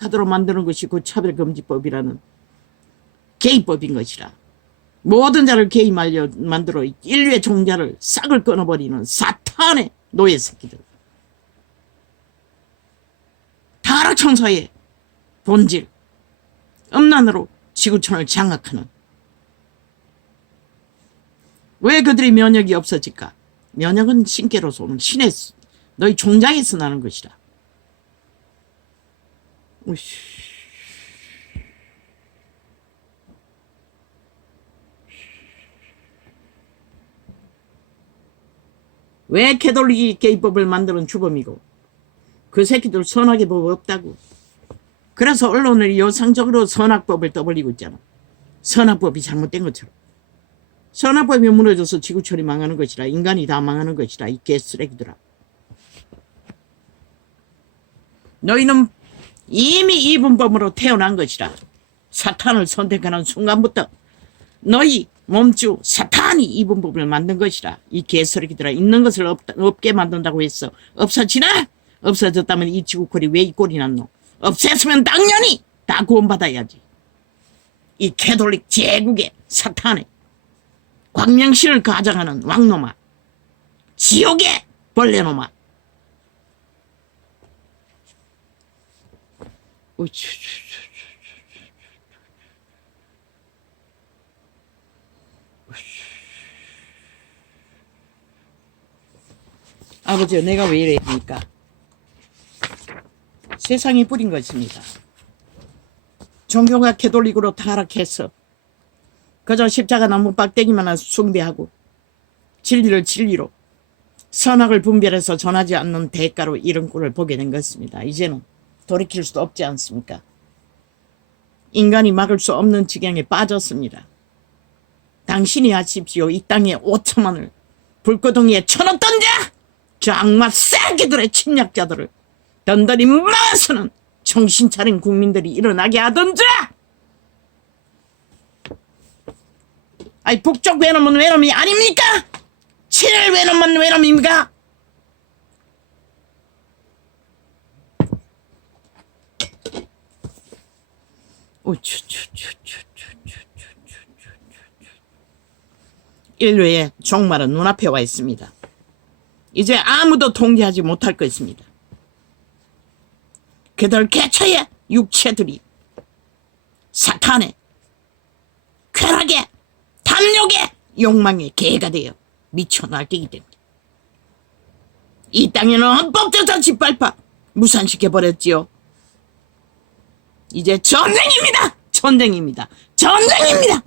하도록 만드는 것이 그 차별금지법이라는 개입법인 것이라. 모든 자를 개입 만들어 인류의 종자를 싹을 끊어버리는 사탄의 노예 새끼들. 타락천사의 본질, 음란으로 지구촌을 장악하는. 왜 그들이 면역이 없어질까? 면역은 신께로서 오는 신의 너희 종장에서 나는 것이라. 우씨. 왜 캐톨릭이 개입법을 만드는 주범이고 그 새끼들 선악의 법 없다고. 그래서 언론을 요상적으로 선악법을 떠벌리고 있잖아. 선악법이 잘못된 것처럼. 선악법이 무너져서 지구촌이 망하는 것이라. 인간이 다 망하는 것이라. 이 개쓰레기들아. 너희는 이미 이분법으로 태어난 것이라. 사탄을 선택하는 순간부터 너희 몸주 사탄이 이분법을 만든 것이라. 이 개쓰레기들아. 있는 것을 없게 만든다고 했어. 없어지나? 없어졌다면 이 지구촌이 왜 이 꼴이 났노? 없앴으면 당연히 다 구원받아야지. 이 캐톨릭 제국의 사탄의 광명신을 가져가는 왕놈아. 지옥의 벌레놈아. 아버지요, 내가 왜 이래 됩니까? 세상이 뿌린 것입니다. 종교가 캐톨릭으로 타락해서 그저 십자가 나무 빡대기만 숭배하고 진리를 진리로 선악을 분별해서 전하지 않는 대가로 이런 꼴을 보게 된 것입니다. 이제는 돌이킬 수도 없지 않습니까? 인간이 막을 수 없는 지경에 빠졌습니다. 당신이 하십시오. 이 땅에 5천만을 불구덩이에 쳐넣던 자! 저 악마 새끼들의 침략자들을 던더니 막아서는 정신 차린 국민들이 일어나게 하던자! 아이, 북쪽 외놈은 외놈이 아닙니까? 7일 외놈은 외놈입니까? 인류의 종말은 눈앞에 와 있습니다. 이제 아무도 통제하지 못할 것입니다. 그들 개처의 육체들이 사탄의 쾌락의 탐욕의 욕망의 개가 되어 미쳐 날뛰기 때문에 이 땅에는 헌법조차 짓밟아 무산시켜버렸지요. 이제 전쟁입니다. 전쟁입니다. 전쟁입니다.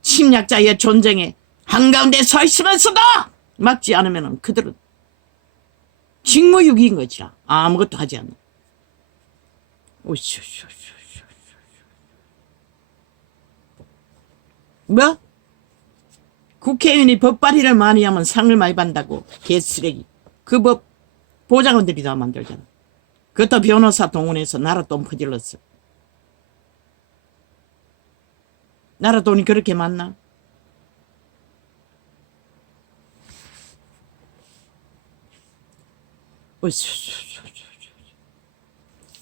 침략자의 전쟁에 한가운데 서 있으면서도 막지 않으면 그들은 직무유기인 것이라 아무것도 하지 않는. 뭐? 국회의원이 법 발의를 많이 하면 상을 많이 받는다고. 개쓰레기. 그 법 보좌관들이 다 만들잖아. 그것도 변호사 동원해서 나라 돈 퍼질렀어. 나라 돈이 그렇게 많나?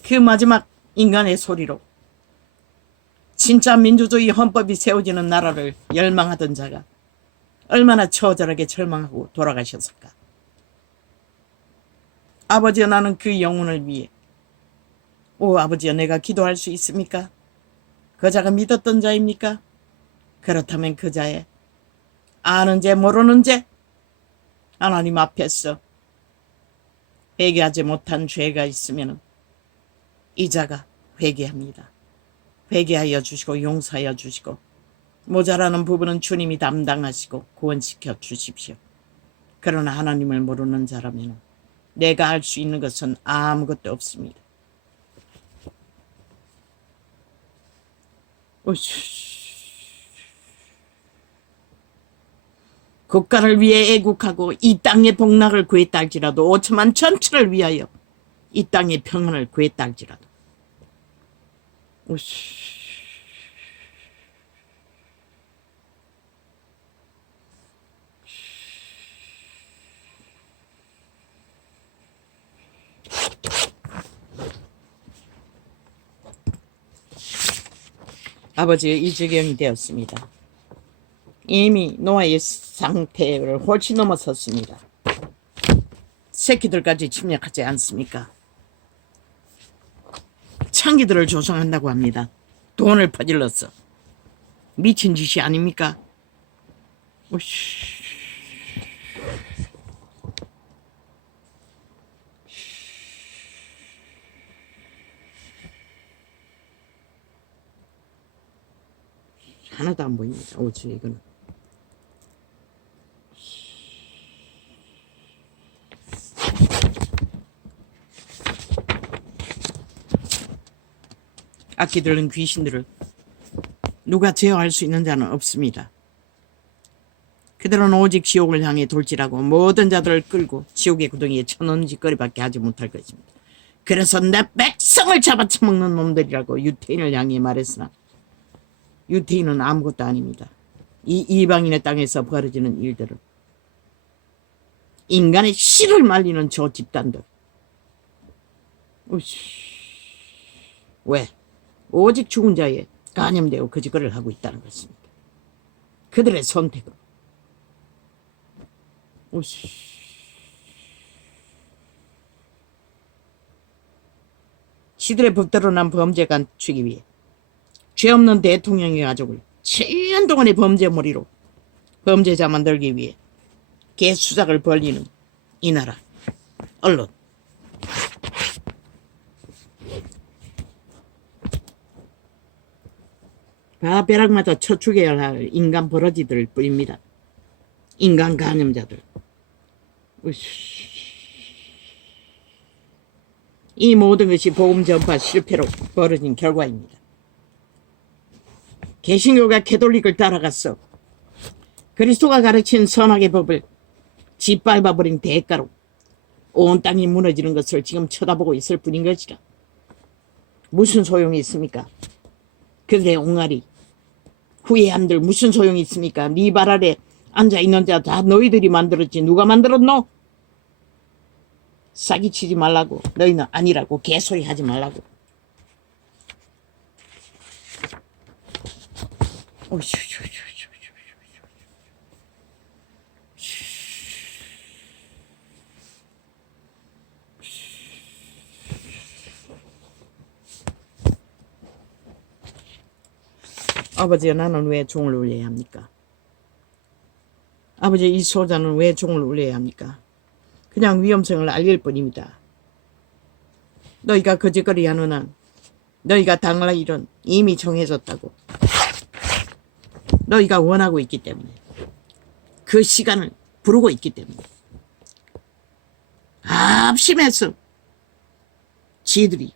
그 마지막 인간의 소리로 진짜 민주주의 헌법이 세워지는 나라를 열망하던 자가 얼마나 처절하게 절망하고 돌아가셨을까. 아버지여, 나는 그 영혼을 위해 아버지여, 내가 기도할 수 있습니까? 그 자가 믿었던 자입니까? 그렇다면 그 자의 아는 죄 모르는 죄 하나님 앞에서 회개하지 못한 죄가 있으면 이 자가 회개합니다. 회개하여 주시고 용서하여 주시고 모자라는 부분은 주님이 담당하시고 구원시켜 주십시오. 그러나 하나님을 모르는 자라면 내가 할 수 있는 것은 아무것도 없습니다. 국가를 위해 애국하고 이 땅의 복락을 구했다 할지라도 5천만 전체를 위하여 이 땅의 평안을 구했다 할지라도 아버지의 이 지경이 되었습니다. 이미 노아의 상태를 훨씬 넘어섰습니다. 새끼들까지 침략하지 않습니까? 창기들을 조성한다고 합니다. 돈을 퍼질러서. 미친 짓이 아닙니까? 오씨. 하나도 안 보입니다. 오지 이거는. 악기 들은 귀신들을 누가 제어할 수 있는 자는 없습니다. 그들은 오직 지옥을 향해 돌진하고 모든 자들을 끌고 지옥의 구덩이에 쳐넣는 짓거리밖에 하지 못할 것입니다. 그래서 내 백성을 잡아쳐먹는 놈들이라고 유태인을 향해 말했으나 유태인은 아무것도 아닙니다. 이 이방인의 땅에서 벌어지는 일들은 인간의 씨를 말리는 저 집단들. 왜? 오직 죽은 자에 간염되어 그 짓거리를 하고 있다는 것입니다. 그들의 선택으로. 시들의 법대로 난 범죄 감추기 위해 죄 없는 대통령의 가족을 7년 동안의 범죄몰이로 범죄자 만들기 위해 개수작을 벌리는 이 나라 언론. 벼락마다 쳐 죽여야 할 인간 버러지들 뿐입니다. 인간 간염자들. 이 모든 것이 복음 전파 실패로 벌어진 결과입니다. 개신교가 캐톨릭을 따라갔어 그리스도가 가르친 선악의 법을 짓밟아버린 대가로 온 땅이 무너지는 것을 지금 쳐다보고 있을 뿐인 것이라. 무슨 소용이 있습니까? 그들의 옹알이 후회함들 무슨 소용이 있습니까? 네 발 아래 앉아있는 자 다 너희들이 만들었지 누가 만들었노? 사기치지 말라고. 너희는 아니라고. 개소리 하지 말라고. 아버지, 나는 왜 종을 울려야 합니까? 아버지, 이 소자는 왜 종을 울려야 합니까? 그냥 위험성을 알릴 뿐입니다. 너희가 거짓거리 하는 한 너희가 당할 일은 이미 정해졌다고. 너희가 원하고 있기 때문에 그 시간을 부르고 있기 때문에 합심해서 지들이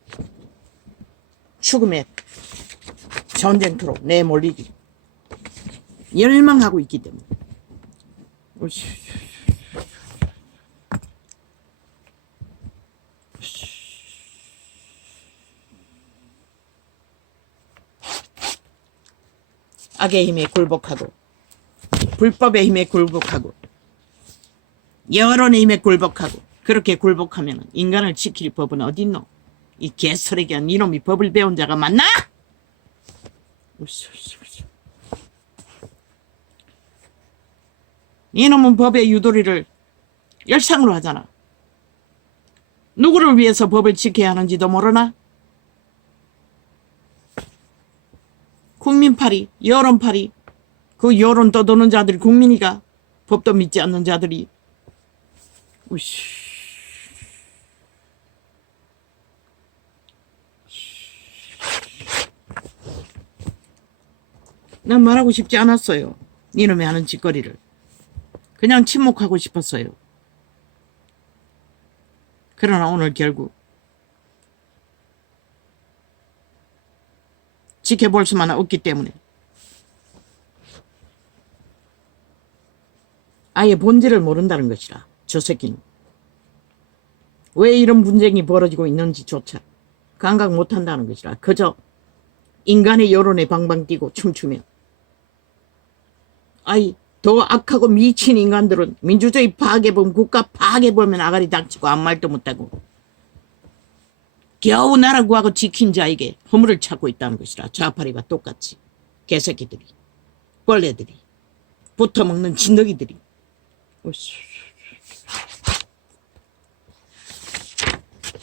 죽음의 전쟁터로 내몰리기 열망하고 있기 때문에. 악의 힘에 굴복하고 불법의 힘에 굴복하고 여론의 힘에 굴복하고 그렇게 굴복하면 인간을 지킬 법은 어딨노? 이 개쓰레기한 이놈이 법을 배운 자가 맞나? 이놈은 법의 유도리를 열상으로 하잖아. 누구를 위해서 법을 지켜야 하는지도 모르나? 국민파리, 여론파리, 그 여론 떠도는 자들이 국민이가 법도 믿지 않는 자들이. 난 말하고 싶지 않았어요. 이놈이 하는 짓거리를. 그냥 침묵하고 싶었어요. 그러나 오늘 결국 지켜볼 수만 없기 때문에 아예 본질을 모른다는 것이라. 저 새끼는 왜 이런 분쟁이 벌어지고 있는지조차 감각 못한다는 것이라. 그저 인간의 여론에 방방 뛰고 춤추며 아이 더 악하고 미친 인간들은 민주주의 파괴범 국가 파괴범은 아가리 닥치고 아무 말도 못하고 겨우 나라 구하고 지킨 자에게 허물을 찾고 있다는 것이라. 좌파리와 똑같이. 개새끼들이, 벌레들이, 붙어먹는 진드기들이.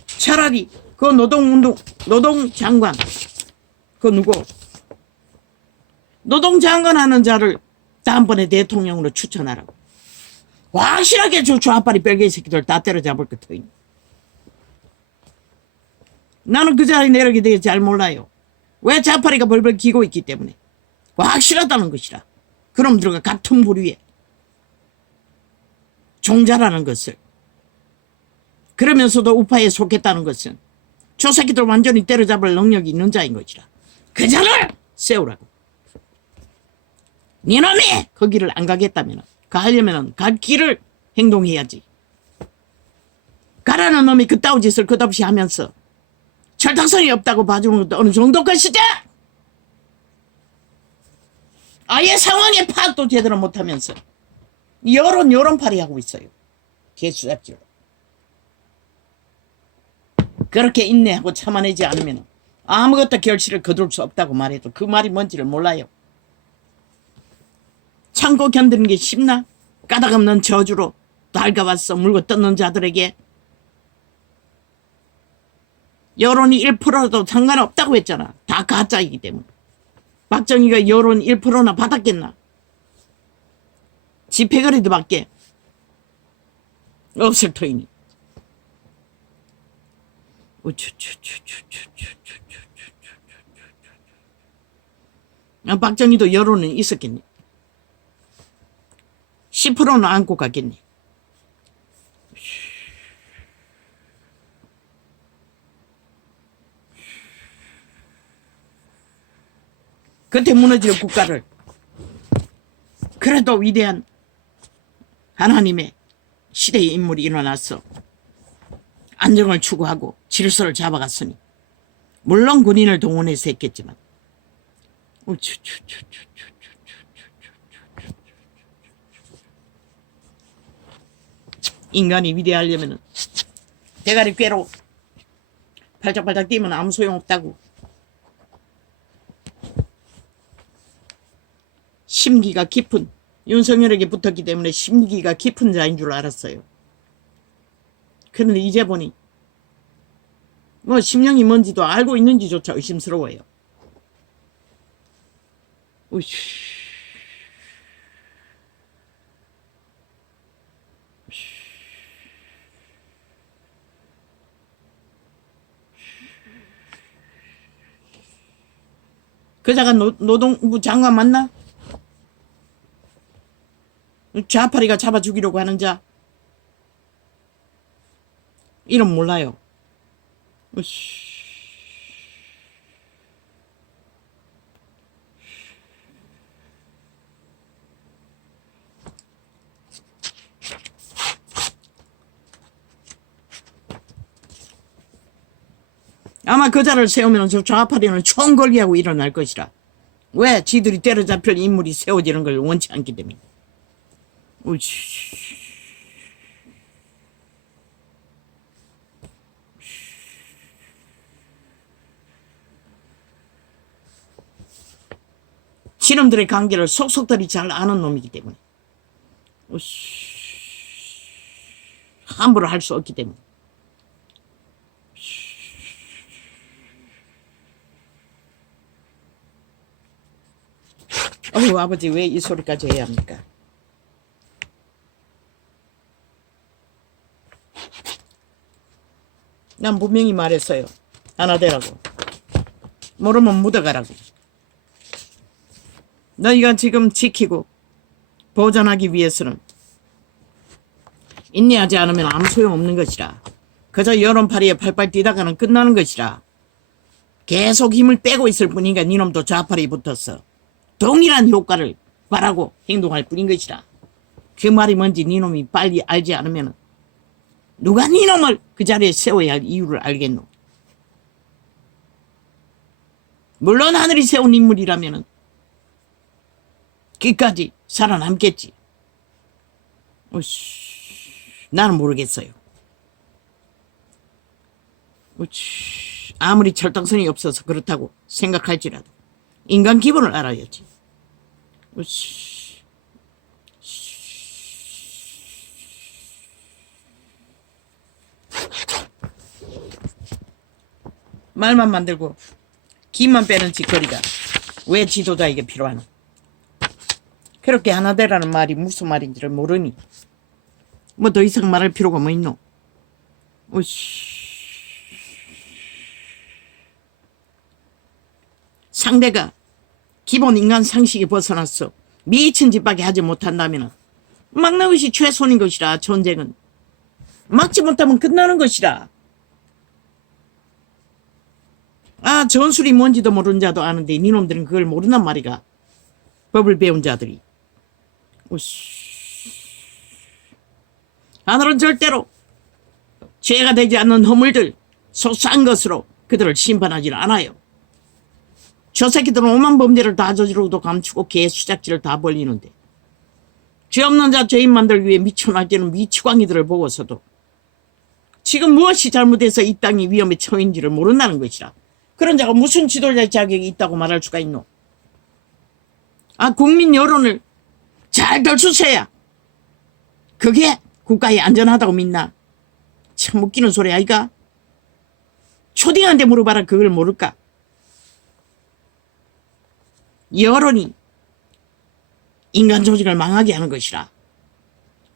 차라리 그 노동장관, 그 누구? 노동장관 하는 자를 다음번에 대통령으로 추천하라고. 확실하게 저 좌파리 뺄개이 새끼들 다 때려잡을 것 같아. 나는 그 자리에 내려게 되게 잘 몰라요. 왜 좌파리가 벌벌 기고 있기 때문에. 확실하다는 것이라. 그놈들과 같은 부류에 종자라는 것을. 그러면서도 우파에 속했다는 것은 저 새끼들 완전히 때려잡을 능력이 있는 자인 것이라. 그 자를 세우라고. 니놈이 그 길을 안 가겠다면 가려면 갈 길을 행동해야지. 가라는 놈이 그따위 짓을 끝없이 하면서 철딱선이 없다고 봐주는 것도 어느 정도 것이지. 아예 상황의 파악도 제대로 못하면서 여론팔이 하고 있어요. 개수잡지로. 그렇게 인내하고 참아내지 않으면 아무것도 결실을 거둘 수 없다고 말해도 그 말이 뭔지를 몰라요. 참고 견디는 게 쉽나? 까닭없는 저주로 달가왔어 물고 뜯는 자들에게 여론이 1%라도 상관없다고 했잖아. 다 가짜이기 때문에. 박정희가 여론 1%나 받았겠나? 집회거리도 밖에 없을 터이니. 박정희도 여론은 있었겠니? 10%는 안고 갔겠니? 그때 무너질 국가를 그래도 위대한 하나님의 시대의 인물이 일어났어. 안정을 추구하고 질서를 잡아갔으니 물론 군인을 동원해서 했겠지만 인간이 위대하려면 대가리 꿰로 발작발작 뛰면 아무 소용없다고. 심기가 깊은 윤석열에게 붙었기 때문에 심기가 깊은 자인 줄 알았어요. 그런데 이제 보니 뭐 심령이 뭔지도 알고 있는지조차 의심스러워요. 우씨. 그 자가 노동부 장관 맞나? 좌파리가 잡아 죽이려고 하는 자. 이름 몰라요. 으씨. 아마 그 자를 세우면 저 좌파리는 총걸기하고 일어날 것이라. 왜? 지들이 때려잡힐 인물이 세워지는 걸 원치 않기 때문에. 우씨. 지놈들의 관계를 속속들이 잘 아는 놈이기 때문에. 함부로 할 수 없기 때문에. 어휴, 아버지 왜 이 소리까지 해야 합니까? 난 분명히 말했어요. 하나 되라고. 모르면 묻어가라고. 너희가 지금 지키고 보존하기 위해서는 인내하지 않으면 아무 소용없는 것이라. 그저 여론파리에 팔팔 뛰다가는 끝나는 것이라. 계속 힘을 빼고 있을 뿐이니까 니놈도 좌파리에 붙었어. 동일한 효과를 바라고 행동할 뿐인 것이라. 그 말이 뭔지 니놈이 빨리 알지 않으면 누가 니놈을 그 자리에 세워야 할 이유를 알겠노? 물론 하늘이 세운 인물이라면 끝까지 살아남겠지. 나는 모르겠어요. 아무리 철딱선이 없어서 그렇다고 생각할지라도 인간 기본을 알아야지. 으씨. 말만 만들고 기만 빼는 짓거리가 왜 지도자에게 필요하나? 그렇게 하나 되라는 말이 무슨 말인지를 모르니 뭐 더 이상 말할 필요가 뭐 있노? 으씨. 상대가 기본 인간 상식이 벗어났어 미친 짓밖에 하지 못한다면 막는 것이 최선인 것이라. 전쟁은 막지 못하면 끝나는 것이라. 아, 전술이 뭔지도 모르는 자도 아는데 니놈들은 그걸 모른단 말이가. 법을 배운 자들이. 오씨. 하늘은 절대로 죄가 되지 않는 허물들, 소소한 것으로 그들을 심판하지 않아요. 저 새끼들은 오만 범죄를 다 저지르고도 감추고 개수작질을 다 벌리는데 죄 없는 자 죄인 만들기 위해 미쳐날뛰는 미치광이들을 보고서도 지금 무엇이 잘못해서 이 땅이 위험에 처인지를 모른다는 것이라. 그런 자가 무슨 지도자의 자격이 있다고 말할 수가 있노? 아, 국민 여론을 잘 덜수세야 그게 국가에 안전하다고 믿나? 참 웃기는 소리 아이가? 초딩한테 물어봐라. 그걸 모를까? 여론이 인간 조직을 망하게 하는 것이라.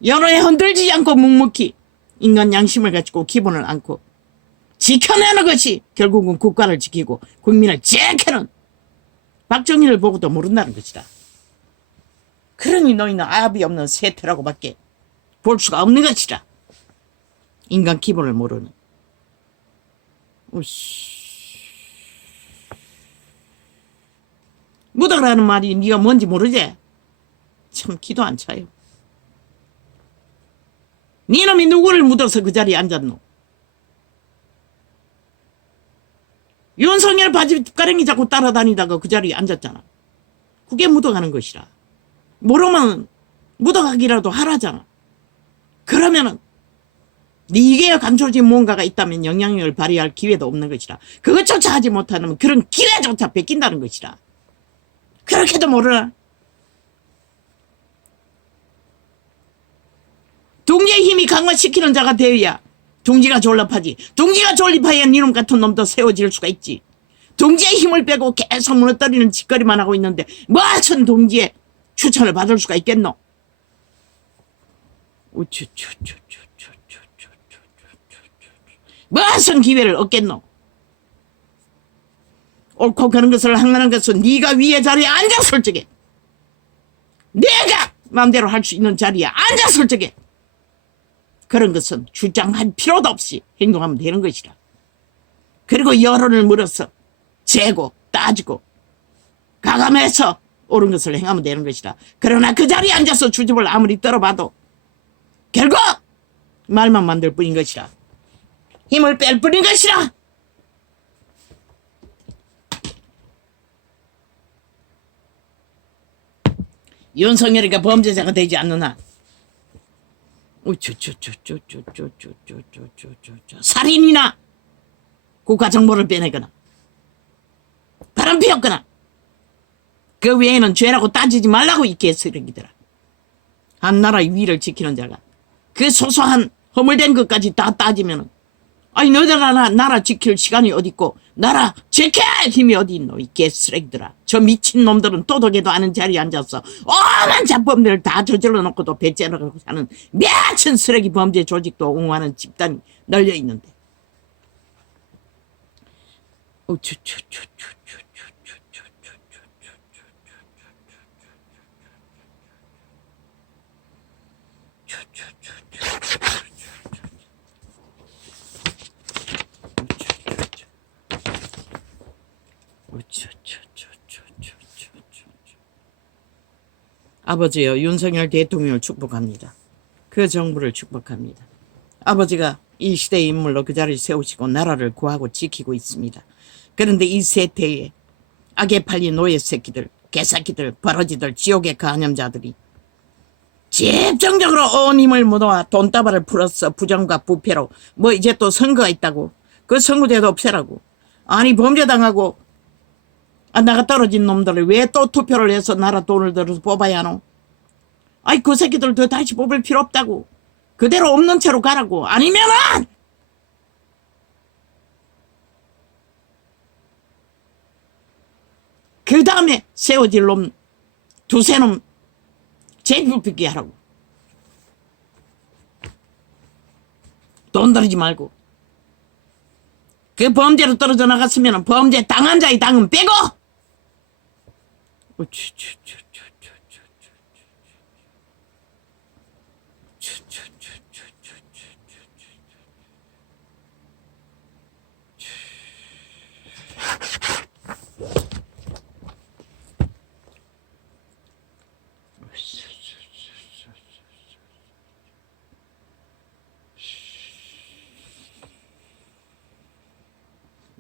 여론에 흔들리지 않고 묵묵히 인간 양심을 가지고 기본을 안고 지켜내는 것이 결국은 국가를 지키고 국민을 지키는 박정희를 보고도 모른다는 것이다. 그러니 너희는 아비 없는 세태라고밖에 볼 수가 없는 것이라. 인간 기본을 모르는. 오씨. 묻어라는 말이 네가 뭔지 모르지? 참 기도 안 차요. 네 놈이 누구를 묻어서 그 자리에 앉았노? 윤석열 바지 가랭이 자꾸 따라다니다가 그 자리에 앉았잖아. 그게 묻어가는 것이라. 모르면 묻어가기라도 하라잖아. 그러면은 네게 감춰진 뭔가가 있다면 영향력을 발휘할 기회도 없는 것이라. 그것조차 하지 못하면 그런 기회조차 뺏긴다는 것이라. 그렇게도 모르나? 둥지의 힘이 강화시키는 자가 되어야 둥지가 존립하지. 둥지가 존립하여야 니놈 같은 놈도 세워질 수가 있지. 둥지의 힘을 빼고 계속 무너뜨리는 짓거리만 하고 있는데 무슨 둥지의 추천을 받을 수가 있겠노? 무슨 기회를 얻겠노? 옳고 그런 것을 항하는 것은 네가 위의 자리에 앉았을 적에, 내가 마음대로 할 수 있는 자리에 앉았을 적에 그런 것은 주장할 필요도 없이 행동하면 되는 것이라. 그리고 여론을 물어서 재고 따지고 가감해서 옳은 것을 행하면 되는 것이라. 그러나 그 자리에 앉아서 주집을 아무리 떨어봐도 결국 말만 만들 뿐인 것이라. 힘을 뺄 뿐인 것이라. 윤석열이가 범죄자가 되지 않느냐? 살인이나 국가정보를 빼내거나 바람 피웠거나 그 외에는 죄라고 따지지 말라고 이 개쓰레기들아. 한 나라의 위를 지키는 자가 그 소소한 허물된 것까지 다 따지면은, 아니 너희들 나라 지킬 시간이 어딨고 나라 지킬 힘이 어디 있노? 이 개쓰레기들아. 저 미친 놈들은 또독에도 아는 자리에 앉아서 오만 잡범들을 다 저질러 놓고도 배째라고 사는 미친 쓰레기 범죄 조직도 옹호하는 집단이 널려 있는데. 아버지여, 윤석열 대통령을 축복합니다. 그 정부를 축복합니다. 아버지가 이 시대의 인물로 그 자리를 세우시고 나라를 구하고 지키고 있습니다. 그런데 이 세태에 악에 팔린 노예 새끼들, 개새끼들, 버러지들, 지옥의 간염자들이 집중적으로 온 힘을 모아 돈다발을 풀었어. 부정과 부패로. 뭐 이제 또 선거가 있다고. 그 선거제도 없애라고. 아니 범죄당하고 아, 나가 떨어진 놈들을 왜 또 투표를 해서 나라 돈을 들어서 뽑아야 하노? 아이, 그 새끼들 더 다시 뽑을 필요 없다고. 그대로 없는 채로 가라고. 아니면은 그 다음에 세워질 놈 두세 놈 제비뽑기 하라고. 돈 들이지 말고. 그 범죄로 떨어져 나갔으면 범죄 당한 자의 당은 빼고.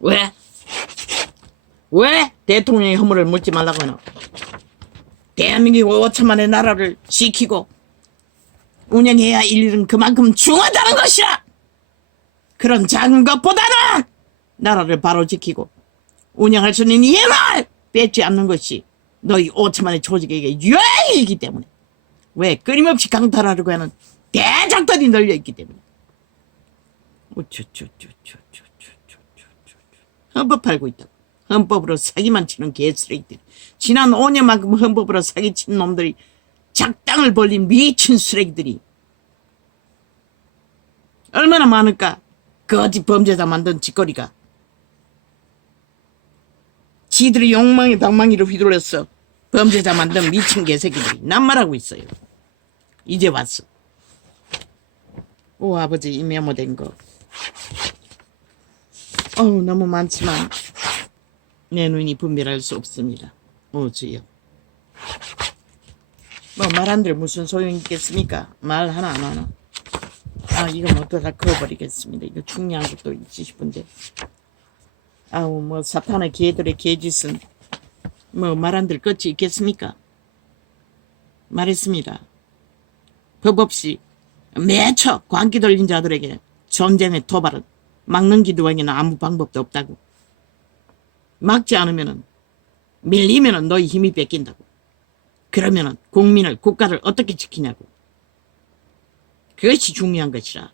왜? 왜 대통령의 허물을 묻지 말라고 하노? 대한민국 5천만의 나라를 지키고 운영해야 할 일은 그만큼 중하다는 것이라. 그런 작은 것보다는 나라를 바로 지키고 운영할 수 있는 힘을 뺏지 않는 것이 너희 5천만의 조직에게 유해이기 때문에. 왜? 끊임없이 강탈하려고 하는 대작들이 널려있기 때문에. 헌법 팔고 있다고. 헌법으로 사기만 치는 개쓰레기들. 지난 5년만큼 헌법으로 사기친 놈들이 작당을 벌린 미친 쓰레기들이 얼마나 많을까. 거짓 범죄자 만든 짓거리가. 지들이 욕망의 방망이로 휘둘렸어. 범죄자 만든 미친 개새끼들이 낱말하고 있어요. 이제 왔어. 오, 아버지 이 메모된 거. 어우, 너무 많지만 내 눈이 분별할 수 없습니다. 오, 주여. 뭐 말 한들 무슨 소용이 있겠습니까? 말 하나 안 하나. 아, 이거 뭐 또 다 그어버리겠습니다. 이거 중요한 것도 있지 싶은데. 아우, 뭐 사탄의 개들의 개짓은 뭐 말 한들 끝이 있겠습니까? 말했습니다. 법 없이 매처 광기 돌린 자들에게 전쟁의 도발은 막는 기도에게는 아무 방법도 없다고. 막지 않으면은, 밀리면은 너희 힘이 뺏긴다고. 그러면은 국민을, 국가를 어떻게 지키냐고. 그것이 중요한 것이라.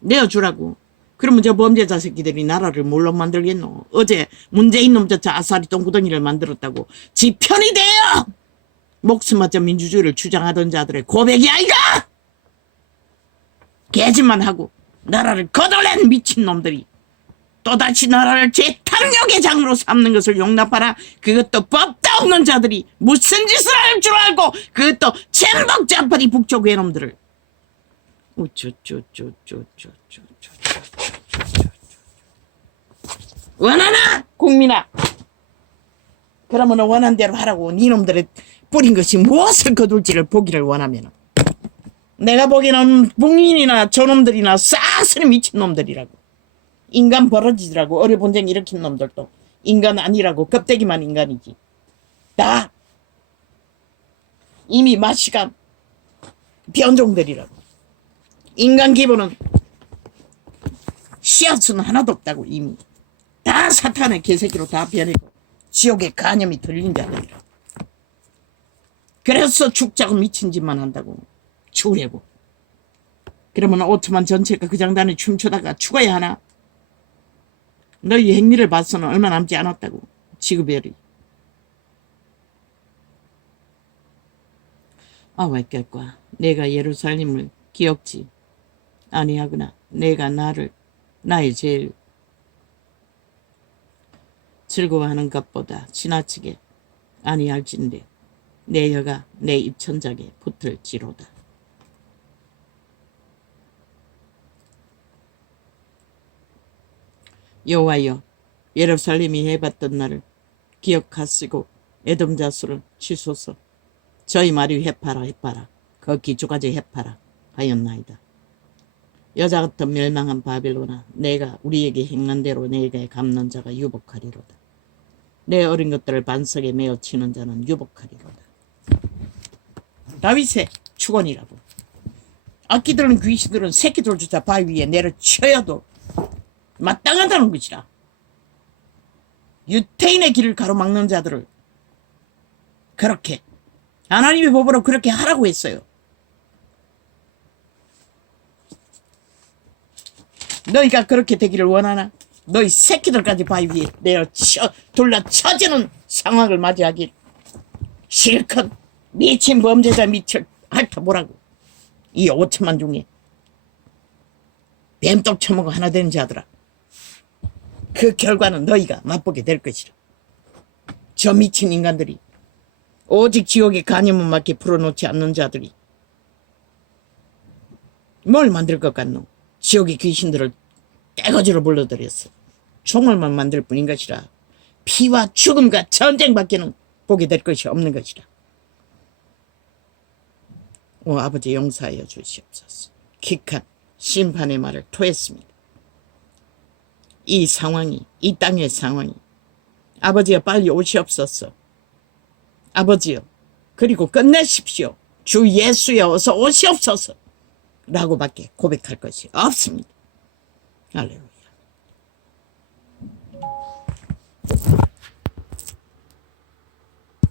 내어주라고. 그러면 저 범죄자 새끼들이 나라를 뭘로 만들겠노? 어제 문재인 놈 저 아싸리 똥구덩이를 만들었다고 지 편이 돼요! 목숨마저 민주주의를 주장하던 자들의 고백이 아이가! 개짓만 하고 나라를 거덜낸 미친놈들이 또다시 나라를 재탐욕의 장으로 삼는 것을 용납하라. 그것도 법도 없는 자들이 무슨 짓을 할 줄 알고, 그것도 챔벅자파리 북쪽 외놈들을. 원하나 국민아. 그러면 원한 대로 하라고. 니놈들의 뿌린 것이 무엇을 거둘지를 보기를 원하면. 내가 보기에는 북인이나 저놈들이나 싹스리 미친놈들이라고. 인간 버러지더라고. 어려본쟁 일으킨 놈들도 인간 아니라고. 껍데기만 인간이지. 다 이미 맛시간 변종들이라고. 인간 기본은 씨앗은 하나도 없다고. 이미 다 사탄의 개새끼로 다 변했고 지옥의 간염이 들린 자들이라고. 그래서 죽자고 미친 짓만 한다고. 죽으려고. 그러면 오트만 전체가 그 장단에 춤추다가 죽어야 하나? 너희 행리를 봐서는 얼마 남지 않았다고. 지구별이. 아와이깔과 내가 예루살렘을 기억지 아니하구나. 내가 나의 제일 즐거워하는 것보다 지나치게 아니할진대 내 여가 내 입천장에 붙을지로다. 여호와여, 예루살렘이 해봤던 날을 기억하시고 에돔 자수를 치소서. 저희 말이 해파라 그 기초까지 해파라 하였나이다. 여자 같은 멸망한 바빌론아, 내가 우리에게 행한 대로 내게 갚는 자가 유복하리로다. 내 어린 것들을 반석에 메어 치는 자는 유복하리로다. 다윗의 축원이라고. 악기들은 귀신들은 새끼들조차 바위 위에 내려쳐야도 마땅하다는 것이라. 유태인의 길을 가로막는 자들을 그렇게 하나님의 법으로 그렇게 하라고 했어요. 너희가 그렇게 되기를 원하나? 너희 새끼들까지 바위 위에 내어 둘러 쳐지는 상황을 맞이하길 실컷 미친 범죄자 밑을 핥아보라고. 이 5천만 중에 뱀떡 처먹어 하나 되는 자들아, 그 결과는 너희가 맛보게 될 것이라. 저 미친 인간들이, 오직 지옥의 간염은 맞게 풀어놓지 않는 자들이 뭘 만들 것 같노? 지옥의 귀신들을 떼거지로 불러들였어. 총알만 만들 뿐인 것이라. 피와 죽음과 전쟁밖에는 보게 될 것이 없는 것이라. 오 아버지, 용서하여 주시옵소서. 기한 심판의 말을 토했습니다. 이 상황이, 이 땅의 상황이, 아버지여 빨리 오시옵소서. 아버지여, 그리고 끝내십시오. 주 예수여 어서 오시옵소서 라고밖에 고백할 것이 없습니다. 할렐루야.